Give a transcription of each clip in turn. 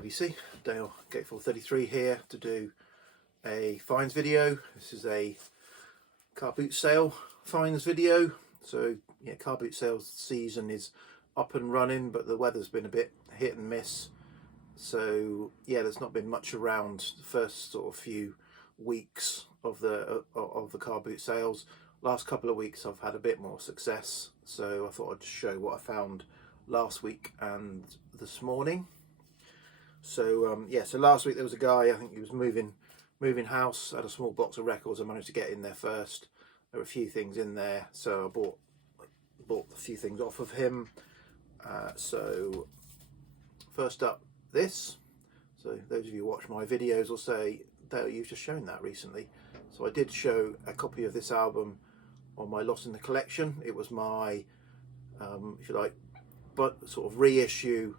ABC, Dale Gabriel 33 here to do a finds video. This is a car boot sale finds video. So yeah, car boot sales season is up and running, but the weather's been a bit hit and miss. So yeah, there's not been much around the first sort of few weeks of the car boot sales. Last couple of weeks I've had a bit more success, so I thought I'd show what I found last week and this morning. So yeah, so last week there was a guy, I think he was moving house, had a small box of records. I managed to get in there first. There were a few things in there, so I bought a few things off of him. So first up, this. So those of you who watch my videos will say, Dale, you've just shown that recently. So I did show a copy of this album on my Lost in the Collection. It was my, if you like, but sort of reissue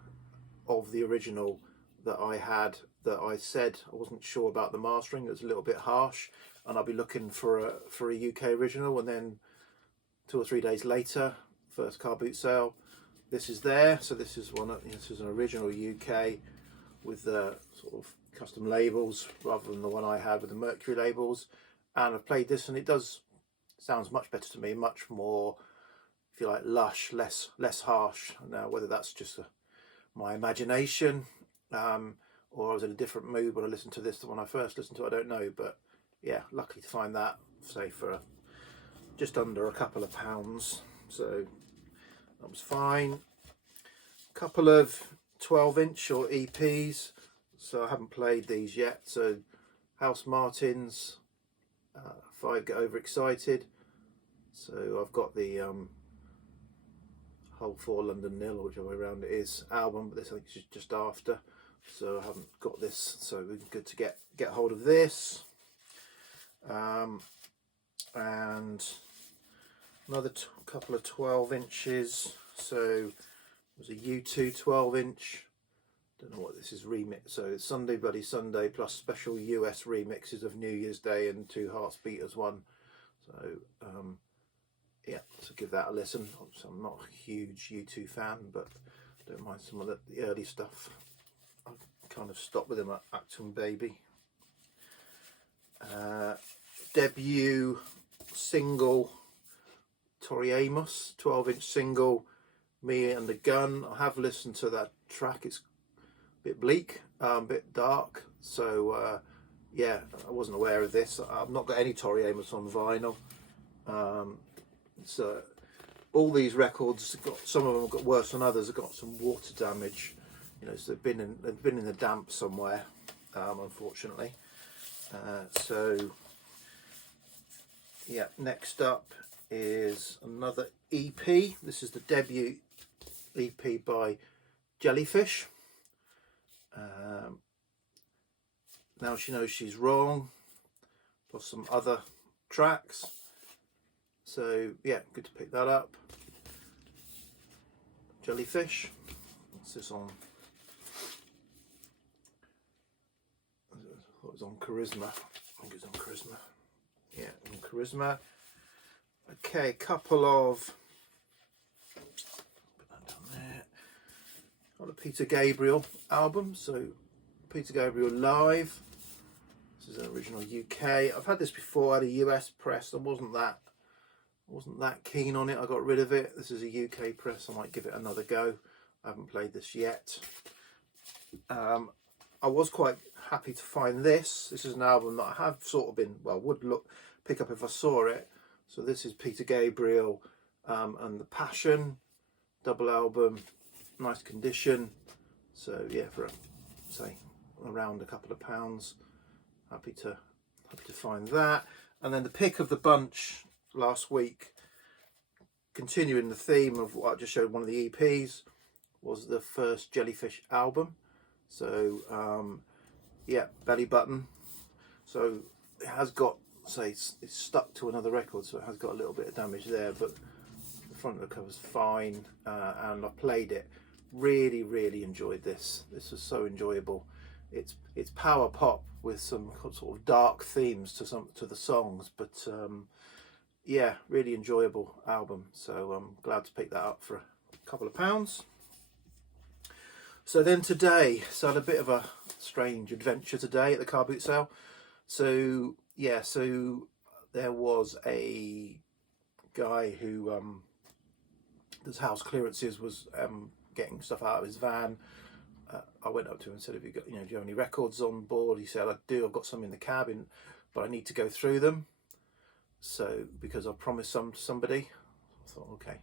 of the original that I had, that I said I wasn't sure about the mastering. It was a little bit harsh, and I'll be looking for a UK original. And then 2 or 3 days later, first car boot sale, this is there. So this is an original UK with the sort of custom labels rather than the one I had with the Mercury labels. And I've played this, and it sounds much better to me, much more, if you like, lush, less harsh. Now whether that's just my imagination, or I was in a different mood when I listened to this than when I first listened to it, I don't know. But yeah, lucky to find that, say, for just under a couple of pounds. So that was fine. A couple of 12-inch or EPs. So I haven't played these yet. So House Martins, 5 Get Overexcited. So I've got the Hull 4 London Nil, or whichever way around it is, album, but this I think is just after. So I haven't got this, so it'd be good to get hold of this. And another couple of 12 inches. So it was a U2 12-inch. Don't know what this is, remix. So it's Sunday Bloody Sunday plus special US remixes of New Year's Day and 2 Hearts Beaters one. So yeah, so give that a listen. So I'm not a huge U2 fan, but I don't mind some of the early stuff. I've kind of stopped with him at Acton Baby. Debut single, Tori Amos, 12-inch single, Me and the Gun. I have listened to that track. It's a bit bleak, a bit dark. So yeah, I wasn't aware of this. I've not got any Tori Amos on vinyl. So all these records, some of them have got worse than others. Have got some water damage. You know, so they've been in the damp somewhere, unfortunately. So yeah, next up is another EP. This is the debut EP by Jellyfish. Now She Knows She's Wrong, plus some other tracks. So yeah, good to pick that up. Jellyfish. What's this on? I thought it was on Charisma. I think it's on Charisma. Yeah, on Charisma. Okay, a couple of, put that down there. Got a Peter Gabriel album. So Peter Gabriel Live. This is an original UK. I've had this before. I had a US press. I wasn't that keen on it. I got rid of it. This is a UK press. I might give it another go. I haven't played this yet. I was quite happy to find this. This is an album that I have sort of been, well, would pick up if I saw it. So this is Peter Gabriel and The Passion double album, nice condition. So yeah, for say around a couple of pounds, happy to find that. And then the pick of the bunch last week, continuing the theme of what I just showed, one of the EPs, was the first Jellyfish album. So yeah, Belly Button. So it has got, say, it's stuck to another record, so it has got a little bit of damage there, but the front of the cover's fine. And I played it, really enjoyed this. This was so enjoyable. It's power pop with some sort of dark themes to the songs, but yeah, really enjoyable album. So I'm glad to pick that up for a couple of pounds. So then today, so I had a bit of a strange adventure today at the car boot sale. So yeah, so there was a guy who does house clearances, was getting stuff out of his van. I went up to him and said, "Have you got, do you have any records on board?" He said, "I do. I've got some in the cabin, but I need to go through them. So because I promised some to somebody." I thought, okay.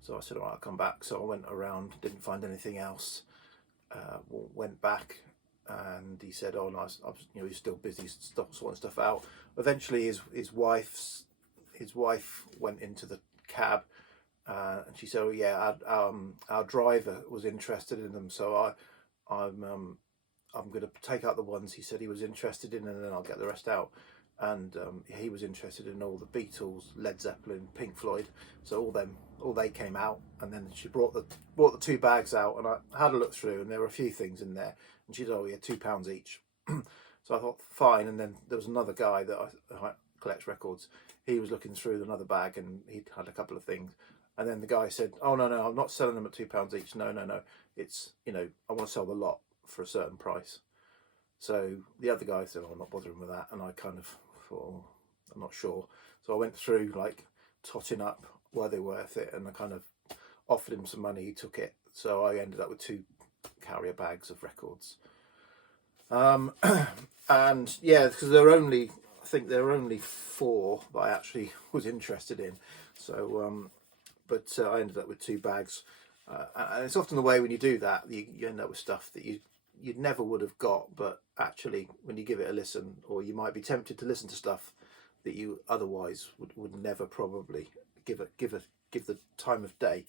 So I said, "All right, I'll come back." So I went around, didn't find anything else. Went back, and he said, "Oh, nice. He's still busy, sorting stuff out." Eventually, his wife went into the cab, and she said, "Oh yeah, our driver was interested in them, so I'm going to take out the ones he said he was interested in, and then I'll get the rest out." And he was interested in all the Beatles, Led Zeppelin, Pink Floyd, so all they came out. And then she brought the 2 bags out, and I had a look through, and there were a few things in there, and she said, "Oh yeah, £2 each." So I thought fine. And then there was another guy that I collects records. He was looking through another bag, and he had a couple of things. And then the guy said, "Oh no, I'm not selling them at £2 each. No, it's I want to sell the lot for a certain price." So the other guy said, "Oh, I'm not bothering with that," and I kind of thought, "Oh, I'm not sure." So I went through, like, totting up were they worth it, and I kind of offered him some money. He took it, so I ended up with 2 carrier bags of records. And yeah, because I think there were only 4 that I actually was interested in. So but I ended up with 2 bags, and it's often the way when you do that, you end up with stuff that you'd never would have got, but actually when you give it a listen, or you might be tempted to listen to stuff that you otherwise would never probably give the time of day.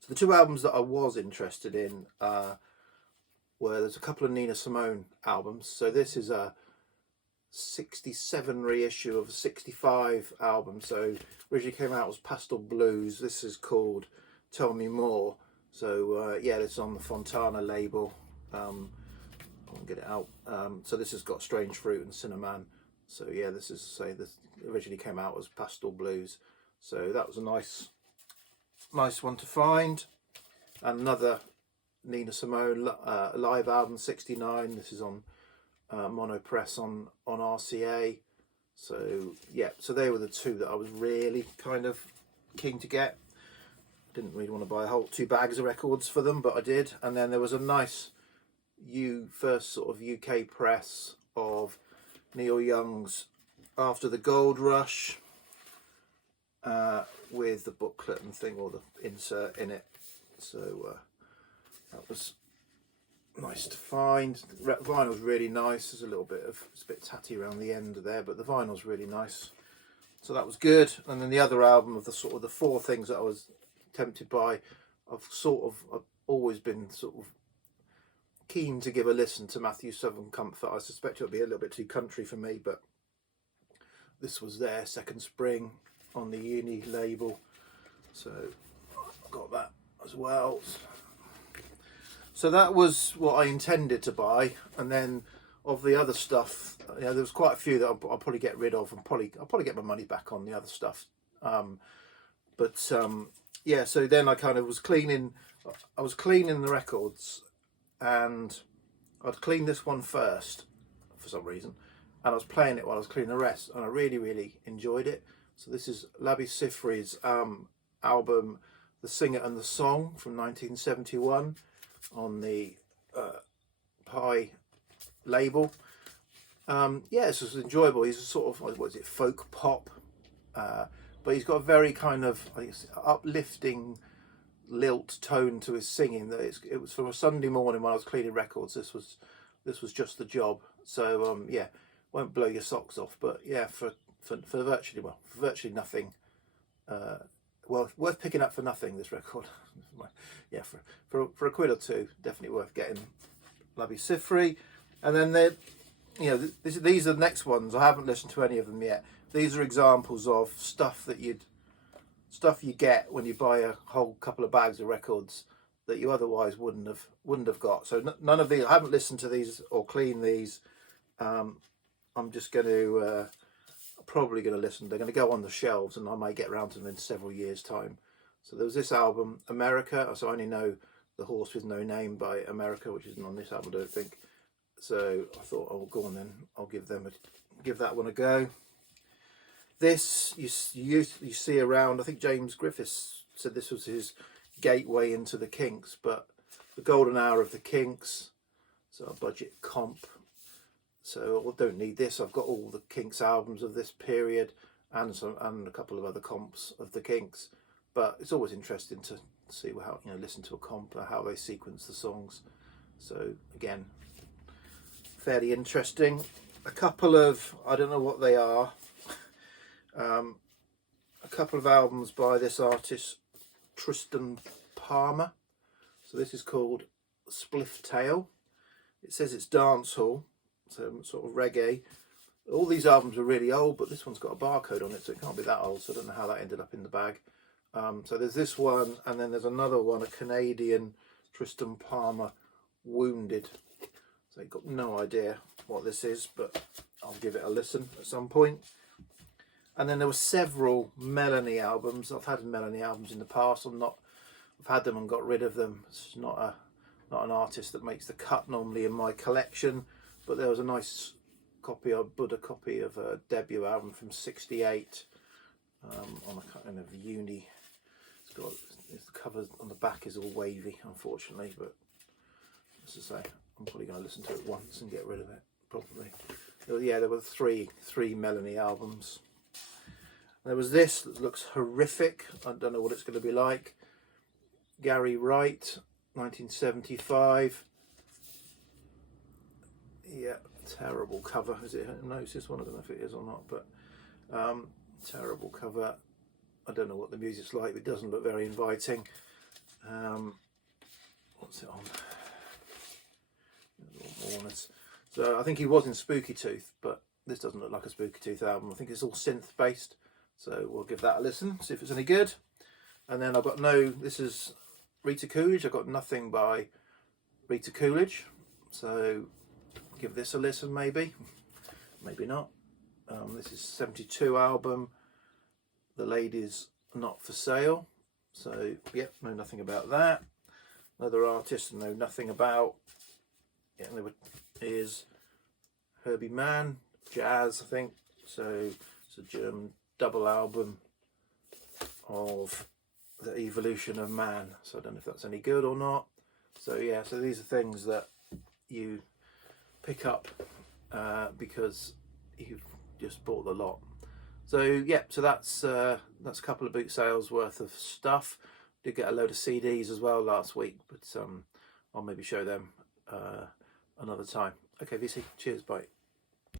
So the 2 albums that I was interested in were, there's a couple of Nina Simone albums. So this is a 67 reissue of a 65 album. So originally came out as Pastel Blues. This is called Tell Me More. So yeah, it's on the Fontana label. I'll get it out. So this has got Strange Fruit and Cinnamon. So yeah, this originally came out as Pastel Blues. So that was a nice one to find. And another Nina Simone live album, 69. This is on mono press on RCA. So yeah, so they were the 2 that I was really kind of keen to get. Didn't really want to buy a whole 2 bags of records for them, but I did. And then there was a nice first sort of UK press of Neil Young's After the Gold Rush, with the booklet and thing, or the insert in it. So that was nice to find. The vinyl's really nice. There's it's a bit tatty around the end there, but the vinyl's really nice. So that was good. And then the other album of the 4 things that I was tempted by, I've always been sort of keen to give a listen to Matthew Southern Comfort. I suspect it'll be a little bit too country for me, but this was their Second Spring on the Uni label, so I've got that as well. So that was what I intended to buy. And then of the other stuff, there was quite a few that I'll probably get rid of, and I'll probably get my money back on the other stuff. Yeah, so then I kind of was cleaning the records, and I'd cleaned this one first for some reason, and I was playing it while I was cleaning the rest, and I really, really enjoyed it. So this is Labi Siffre's album, The Singer and the Song, from 1971 on the Pi label. Yeah, this was enjoyable. He's a sort of, what is it, folk pop, but he's got a very kind of, I guess, uplifting lilt tone to his singing. That it was from a Sunday morning when I was cleaning records. This was just the job. So yeah, won't blow your socks off, but yeah, for virtually nothing. Well, worth picking up for nothing, this record. Yeah, for a quid or 2, definitely worth getting. Labi Siffre. And then these are the next ones. I haven't listened to any of them yet. These are examples of stuff you get when you buy a whole couple of bags of records that you otherwise wouldn't have got. So none of these, I haven't listened to these or cleaned these. I'm just going to probably going to listen. They're going to go on the shelves, and I might get around to them in several years' time. So there was this album, America. So I only know The Horse with No Name by America, which isn't on this album, I don't think. So I thought, oh, go on then, I'll give that one a go. This you see around. I think James Griffiths said this was his gateway into the Kinks, but the golden hour of the Kinks. So a budget comp. So I don't need this. I've got all the Kinks albums of this period and a couple of other comps of the Kinks. But it's always interesting to see how, listen to a comp, how they sequence the songs. So again, fairly interesting. A couple of, I don't know what they are, a couple of albums by this artist Tristan Palmer. So this is called Spliff Tail. It says it's dancehall, so sort of reggae. All these albums are really old, but this one's got a barcode on it, so it can't be that old, so I don't know how that ended up in the bag. So there's this one, and then there's another one, a Canadian Tristan Palmer, Wounded. So I've got no idea what this is, but I'll give it a listen at some point. And then there were several Melanie albums. I've had Melanie albums in the past. I've had them and got rid of them. It's not an artist that makes the cut normally in my collection, but there was a nice copy, a Buddha copy of a debut album from '68 on a kind of uni. The cover on the back is all wavy, unfortunately, but as I say, I'm probably going to listen to it once and get rid of it, probably. Yeah, there were three Melanie albums. There was this that looks horrific. I don't know what it's going to be like. Gary Wright, 1975. Yeah, terrible cover. Is it? No, it's this one. I don't know if it is or not, but terrible cover. I don't know what the music's like, but it doesn't look very inviting. What's it on? Warners. So I think he was in Spooky Tooth, but this doesn't look like a Spooky Tooth album. I think it's all synth based, so we'll give that a listen, see if it's any good. And then I've got this is Rita Coolidge. I've got nothing by Rita Coolidge, so give this a listen, maybe not. This is 72 album, The Lady's Not For Sale. So yep, know nothing about that. Another artist, know nothing about. Yeah, and there is Herbie Mann, jazz, I think. So it's a German double album of The Evolution of Man. So I don't know if that's any good or not. So yeah, so these are things that you pick up because you've just bought the lot. So yeah, so that's a couple of boot sales worth of stuff. Did get a load of CDs as well last week, but I'll maybe show them another time. Okay, VC, cheers, bye.